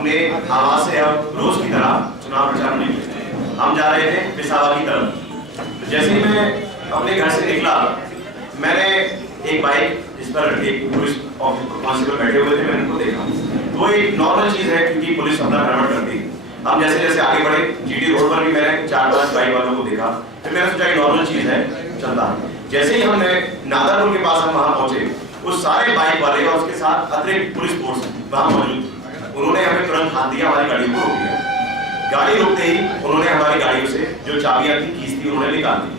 अपने आवाज से अब रोज की तरह चुनाव प्रचार में निकले। हम जा रहे थे पिसावा की तरफ। जैसे ही मैं अपने घर से निकला, मैंने एक बाइक जिस पर एक पुलिस कांस्टेबल बैठे हुए थे, मैंने उनको देखा। तो एक नॉर्मल चीज है क्योंकि पुलिस अपना भ्रमण करती है। हम जैसे जैसे आगे बढ़े, जीटी रोड पर भी मैंने 4-5 बाइक वालों को देखा। फिर मैंने सोचा नॉर्मल चीज है, चलता है। जैसे ही हमने नादरपुर के पास हम वहां पहुंचे, उस सारे बाइक वाले और उसके साथ अतिरिक्त पुलिस फोर्स वहां मौजूद थी। उन्होंने हमें तुरंत हाथ दिया, हमारी गाड़ी को रोक दिया। गाड़ी रोकते ही उन्होंने हमारी गाड़ियों से जो चाबियां थी, कीज थी, उन्होंने निकाल दी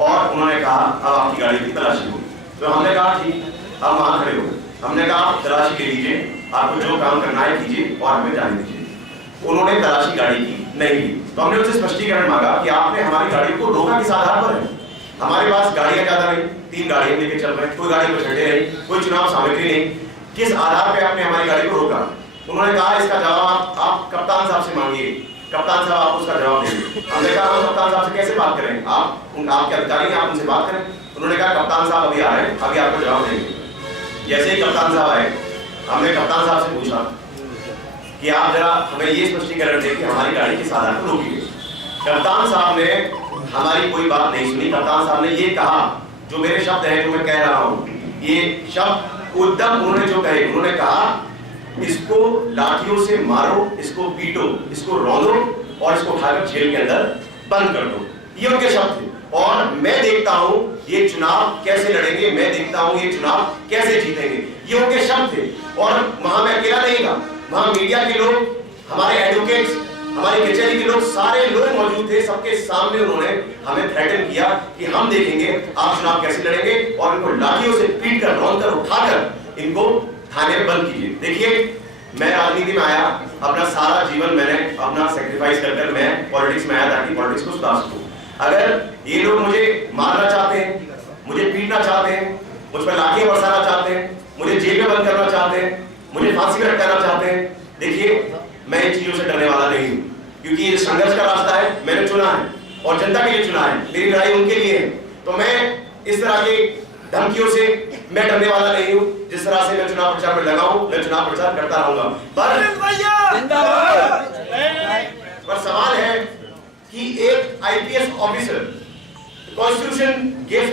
और उन्होंने कहा अब आपकी गाड़ी की तलाशी होगी। तो हमने कहा ठीक, अब वहां खड़े हो। हमने कहा आप तलाशी ले लीजिए, आपको जो काम करना है कीजिए और हमें जाने दीजिए। उन्होंने तलाशी गाड़ी की नहीं ली। तो हमने उनसे स्पष्टीकरण मांगा कि आपने हमारी गाड़ी को रोका किस आधार पर है? हमारे पास गाड़ियां ज्यादा नहीं, 3 गाड़ियां लेके चल रहे हैं, कोई गाड़ी पर झंडे नहीं, कोई चुनाव सामग्री नहीं, किस आधार पे आपने हमारी गाड़ी को रोका? उन्होंने कहा इसका जवाब आप कप्तान साहब से मांगिए, कप्तान साहब आप उसका जवाब देंगे। हमने कहा हम कप्तान साहब से कैसे बात करें? आपके अधिकारी हैं, आप उनसे बात करें। उन्होंने कहा कप्तान साहब अभी आ रहे हैं, अभी आपको जवाब देंगे। जैसे ही कप्तान साहब आए, हमने कप्तान साहब से पूछा कि आप जरा हमें ये स्पष्टीकरण दें कि हमारी गाड़ी किस आधार पर रोकी गई। कप्तान साहब ने हमारी कोई बात नहीं सुनी। कप्तान साहब ने ये कहा, जो मेरे शब्द हैं जो मैं कह रहा हूं, ये शब्द उद्दम उन्होंने जो कहे, उन्होंने कहा इसको लाठियों से मारो, इसको पीटो, इसको रौंदो और इसको उठाकर जेल के अंदर बंद कर दो। ये उनके शब्द थे। और मैं देखता हूं ये चुनाव कैसे लड़ेंगे, मैं देखता हूं ये चुनाव कैसे जीतेंगे, ये उनके शब्द थे। और वहां मैं अकेला नहीं था, वहां मीडिया के लोग, हमारे एडवोकेट्स, हमारी कचहरी के लोग, सारे लोग मौजूद थे। सबके सामने उन्होंने हमें थ्रेटन किया कि हम देखेंगे आप चुनाव कैसे लड़ेंगे और इनको लाठियों से पीट कर, रौंदकर, उठाकर इनको थाने में बंद कीजिए। देखिए, मैं राजनीति में आया, अपना सारा जीवन मैंने अपना सेक्रीफाइस कर मैं पॉलिटिक्स में आया ताकि पॉलिटिक्स को सुधार सकूं। अगर ये लोग मुझे मारना चाहते हैं, मुझे पीटना चाहते हैं, मुझ पर लाठियां बरसाना चाहते हैं, मुझे जेल में बंद करना चाहते हैं, मुझे फांसी में लटकाना चाहते हैं, देखिए मैं इन चीजों से डरने वाला नहीं हूं, क्योंकि ये संघर्ष का रास्ता है, मैंने चुना है और जनता के लिए चुना है, मेरी लड़ाई उनके लिए है। तो मैं इस तरह की धमकियों से मैं डरने वाला नहीं हूं। जिस तरह से मैं चुनाव प्रचार में लगा हूं, मैं चुनाव प्रचार करता रहूंगा। पर सवाल है कि एक IPS officer, constitution gives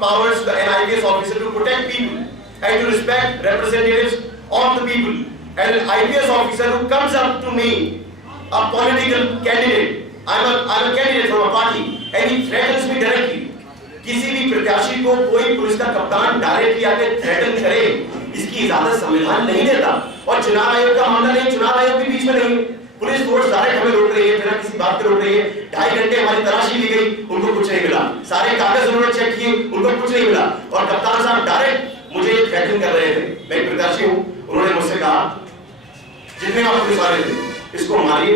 powers to an IPS officer to protect people and to respect representatives of the people. And an IPS officer who comes up to me, a political candidate, I'm a candidate from a party, and he threatens me directly. किसी भी प्रत्याशी को कोई police का कप्तान directly आके threaten करे, इसकी इजाजत संविधान नहीं देता। और चुनाव आयोग का मामला नहीं, चुनाव आयोग के बीच में नहीं, पुलिस फोर्स डायरेक्ट हमें रोक रही है, बिना किसी बात के रोक रही है। 2.5 घंटे हमारी तलाशी ली गई, उनको कुछ नहीं मिला। सारे कागज उन्होंने चेक किए, उनको कुछ नहीं मिला। और कप्तान साहब डायरेक्ट मुझे थ्रेटन कर रहे थे। मैं एक प्रत्याशी हूं, उन्होंने मुझसे कहा जितने आप पुलिस वाले थे, इसको मारिए,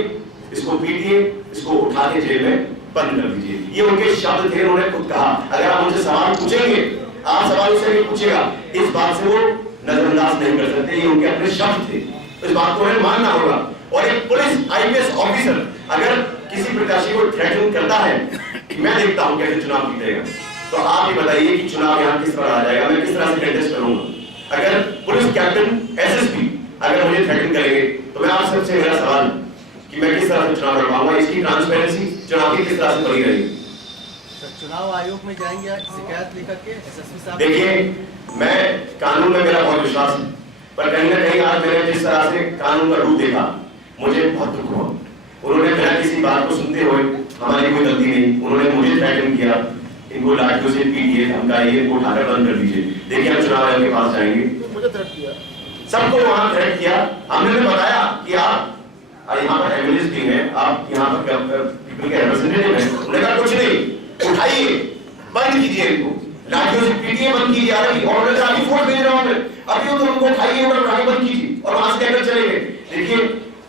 इसको पीटिए, इसको उठा के जेल में बंद कर दीजिए। ये उनके शब्द थे, उन्होंने खुद कहा। अगर आप मुझसे सवाल पूछेंगे, आप सवाल उससे नहीं पूछेगा, इस बात से वो नजरअंदाज नहीं कर सकते। ये उनके अपने शब्द थे, इस बात को हमें मानना होगा। और एक पुलिस आईपीएस ऑफिसर अगर किसी प्रत्याशी को थ्रेटन करता है, मैं देखता हूं कैसे चुनाव जीतेगा। तो आप ही बताइए कि चुनाव यहाँ किस तरह आ जाएगा, मैं किस तरह से कंटेस्ट करूंगा? अगर पुलिस कैप्टन, एसएसपी अगर मुझे थ्रेटन करेंगे, तो मैं आप सबसे मेरा सवाल कि मैं किस तरह से चुनाव लड़वाऊंगा? इसकी ट्रांसपेरेंसी चुनाव की किस तरह से बनी रहेगी? चुनाव आयोग में जाएंगे शिकायत लेकर के एसएसपी साहब? देखिए, मैं कानून में मेरा बहुत विश्वास है, पर कहीं ना कहीं आज मैंने जिस तरह से कानून का रूप देखा, मुझे बहुत दुख हुआ। उन्होंने बिना किसी बात को सुनते हुए, हमारी कोई गलती नहीं, उन्होंने मुझे थ्रेटन किया, इनको लाठियों से पीटिए, धमकाइए, इनको उठाकर बंद कर दीजिए। देखिए हम चुनाव आयोग के पास जाएंगे, मुझे थ्रेट किया, सबको वहां थ्रेट किया। हमने बताया कि आप यहाँ पर एमएलए भी हैं, आप यहाँ पर पीपल के रिप्रेजेंटेटिव हैं। उन्होंने कहा कुछ नहीं, उठाइए, बंद कीजिए, इनको लाठियों से पीटिए, बंद कीजिए। और अभी फोर्स भेज रहा हूं मैं, अभी तो उनको उठाइए और बंद कीजिए और वहां से कहकर चले गए। देखिए,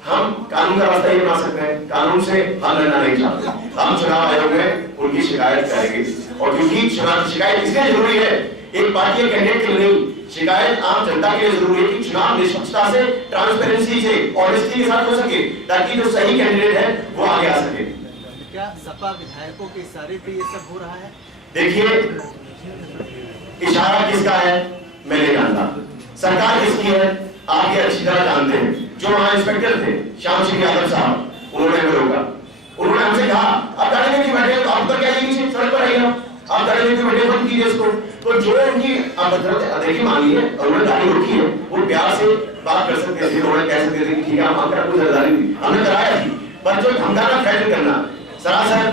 हम कानून का रास्ता ये बना सकते हैं, कानून से हम लड़ना नहीं चाहते। हम चुनाव आयोग में उनकी शिकायत करेंगे, और क्योंकि चुनाव की शिकायत इसलिए जरूरी है, एक पार्टी के कैंडिडेट के लिए नहीं, शिकायत आम जनता के लिए जरूरी है कि चुनाव निष्पक्षता से, ट्रांसपेरेंसी से, ऑनेस्टी के साथ हो सके, ताकि जो सही कैंडिडेट है वो आगे आ सके। क्या सपा विधायकों के इशारे पे ये सब हो रहा है? देखिए, इशारा किसका है मैं नहीं जानता, सरकार किसकी है आप ये अच्छी तरह जानते हैं, जो वहां इंस्पेक्टर थे श्याम सिंह यादव साहब, उन्होंने हमें रोका। उन्होंने हमसे कहा आप गाड़ी में क्यों बैठे हो, तो आप तो क्या ये नीचे सड़क पर आइए, आप गाड़ी में क्यों बैठे, बंद कीजिए इसको। तो जो उनकी देखिए मांगी है और उन्होंने गाड़ी रोकी है, वो प्यार से बात कर सकते थे, उन्होंने कह सकते थे कि ठीक है हम आपका कोई जिम्मेदारी नहीं, हमने कराया थी। पर जो धमकाना थ्रेटन करना सरासर,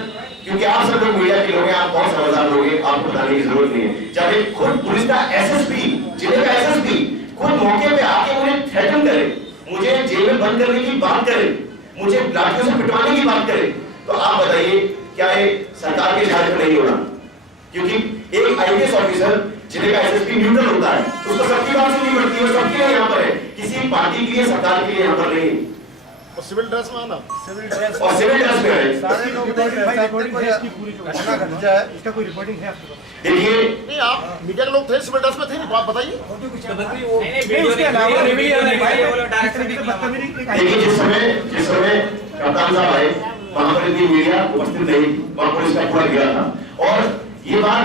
क्योंकि आप सब लोग मीडिया के लोग हैं, आप बहुत समझदार लोग हैं, आपको बताने की जरूरत नहीं है। जब एक खुद पुलिस का एसएसपी, जिले का एसएसपी खुद मौके पे आके मुझे थ्रेटन करे, मुझे जेल में बंद करने की बात करे, मुझे लाठियों से पिटवाने की बात करे, तो आप बताइए क्या ये सरकार के इशारे पर नहीं होना? क्योंकि एक आईपीएस ऑफिसर जिले का एसएसपी न्यूट्रल होता है, उसको सबकी बात सुननी पड़ती है, सबके लिए यहाँ पर है, किसी पार्टी के लिए सरकार के लिए यहाँ पर नहीं। और सिविल ड्रेस में आना, सिविल ड्रेस में है। सारे लोग इसका कोई रिपोर्टिंग है आपके पास? देखिए नहीं आप मीडिया के लोग थे, सिविल ड्रेस में थे, नहीं आप बताइए। देखिए जिस समय कप्तान साहब आए वहां पर इतनी मीडिया उपस्थित नहीं, वहां पुलिस का पूरा घेरा था। और ये बात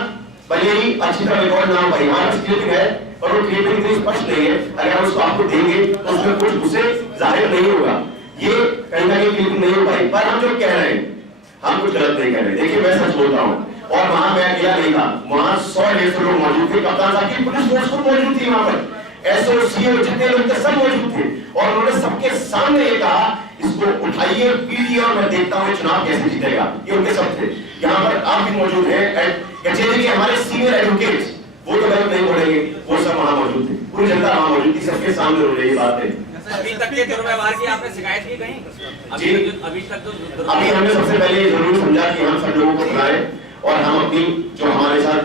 भले ही अच्छी तरह रिकॉर्ड ना हो पाई, हमारे पास क्लिपिंग है पर वो क्लिपिंग इतनी स्पष्ट नहीं है, अगर हम उसको आपको देंगे तो उसमें कुछ उसे जाहिर नहीं होगा, ये कहीं ना कहीं क्लिपिंग नहीं हो पाई। पर हम जो कह रहे हैं हम कुछ गलत नहीं कह रहे। देखिए मैं सच बोल रहा हूँ, और वहां मैं अकेला नहीं था, वहां 100-150 लोग मौजूद थे, कप्तान साहब की पुलिस फोर्स खुद मौजूद थी वहां पर, एसओसी जितने लोग थे सब मौजूद थे, और उन्होंने सबके सामने ये कहा इसको उठाइए पीटिए और मैं देखता हूँ चुनाव कैसे जीतेगा। ये उनके सब थे। यहाँ पर आप भी मौजूद हैं, कचहरी के हमारे सीनियर एडवोकेट्स, वो तो गलत नहीं बोलेंगे, वो सब वहां मौजूद थे, पूरी जनता वहां मौजूद थी, सबके सामने हो रही ये बात है। अभी तक के दुर्व्यवहार की आपने शिकायत की कहीं? अभी तक तो अभी हमने सबसे पहले जरूर समझा कि हम सब लोगों को बुलाए और हम अपनी जो हमारे साथ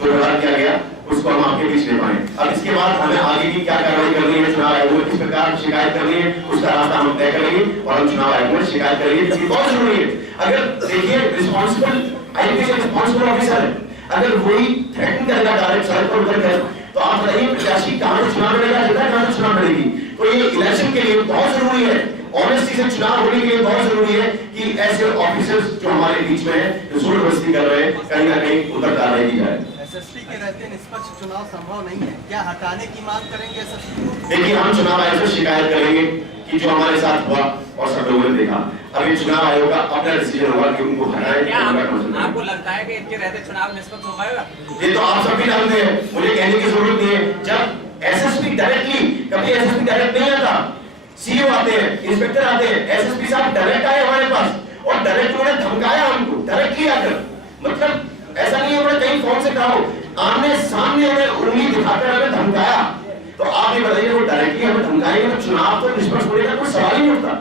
दुर्व्यवहार किया गया उसको हम आपके बीच ले पाए। अब इसके बाद हमें आगे की क्या कार्रवाई करनी है, चुनाव आयोग में किस प्रकार शिकायत करनी है, उसका रास्ता हम तय करेंगे और हम चुनाव आयोग में शिकायत करेंगे, क्योंकि बहुत जरूरी है। अगर देखिए रिस्पॉन्सिबल आईपीएस रिस्पॉन्सिबल ऑफिसर है, अगर वही थ्रेटन करेगा डायरेक्ट सड़क पर उतर कर, तो आप बताइए प्रत्याशी कहां से चुनाव लड़ेगा, जितना कहां से चुनाव लड़ेगी। तो ये इलेक्शन के लिए बहुत जरूरी है, ऑनेस्टी से चुनाव होने के लिए बहुत जरूरी है कि ऐसे ऑफिसर्स जो हमारे बीच में हैं, जो जोरदस्ती कर रहे हैं, कहीं ना कहीं उतर कार्रवाई की जाए। एसएसपी के रहते निष्पक्ष चुनाव संभव नहीं है, क्या हटाने की मांग करेंगे एसएसपी को? देखिए हम चुनाव आयोग से शिकायत करेंगे कि जो हमारे साथ हुआ और सब लोगों ने देखा, अभी चुनाव आयोग का अपना डिसीजन होगा कि उनको हटाएं। आपको लगता है कि इनके रहते चुनाव निष्पक्ष हो पाएगा? ये तो आप सब भी जानते हैं, मुझे कहने की जरूरत नहीं है। जब एसएसपी डायरेक्टली, कभी एसएसपी डायरेक्ट नहीं आता, सीओ आते हैं, इंस्पेक्टर आते हैं, एसएसपी साहब डायरेक्ट आए हमारे पास और डायरेक्ट उन्होंने धमकाया हमको, डायरेक्टली आकर, मतलब ऐसा नहीं है उन्होंने कहीं फोन से कहा हो, आमने सामने उन्हें उंगली दिखाकर हमें धमकाया। तो आप ये बताइए वो डायरेक्टली हमें धमकाएंगे तो चुनाव तो निष्पक्ष होने का कोई सवाल ही नहीं उठता।